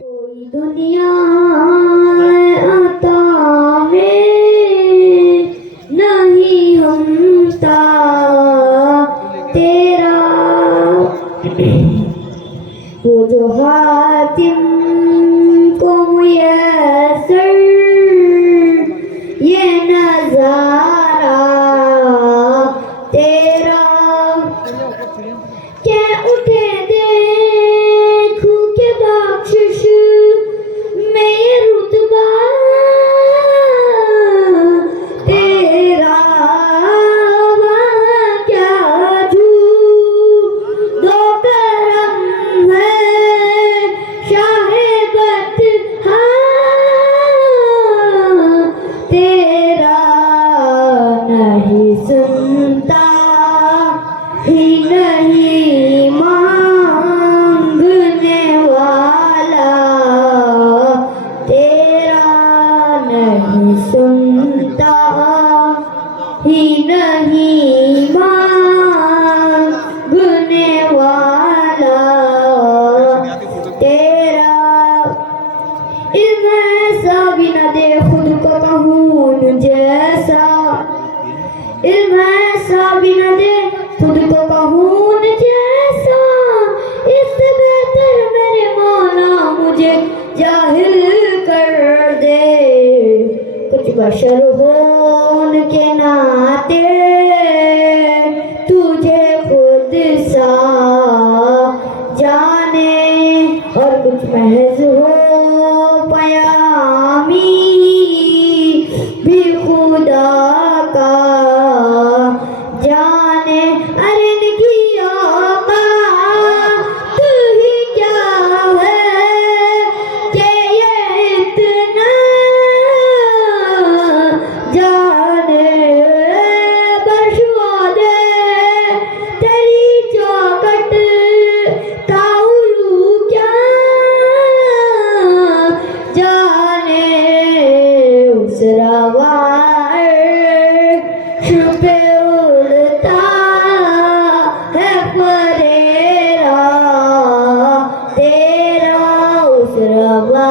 कोई दुनिया आता में नहीं हमता तेरा वो जो हातिम को मुयस्सर ये नजारा तेरा क्या उठे देखूं के बख्शिश में ये रुतबा तेरा वहाँ क्या दो करम है शाहिबत तेरा नहीं सुनता ही नहीं मांगने वाला तेरा नहीं सुनता ही नहीं मांगने वाला तेरा इल्म ऐसा भी न दे खुद को कहूँ जैसा इल्म ऐसा भी न दे खुद को कहूँ जैसा इससे बेहतर मेरे मौला मुझे जाहिल कर दे कुछ बशर होन के नाते तुझे खुद सा जाने और कुछ महज हो पयामी भी खुदा का जाने अरे की औकात ही क्या है कि ये इतना जाने बरसुआ दे तेरी चौखट का उल्लू क्या जाने उस रवाए छुपे उड़ता है फरेरा तेरा उस रवा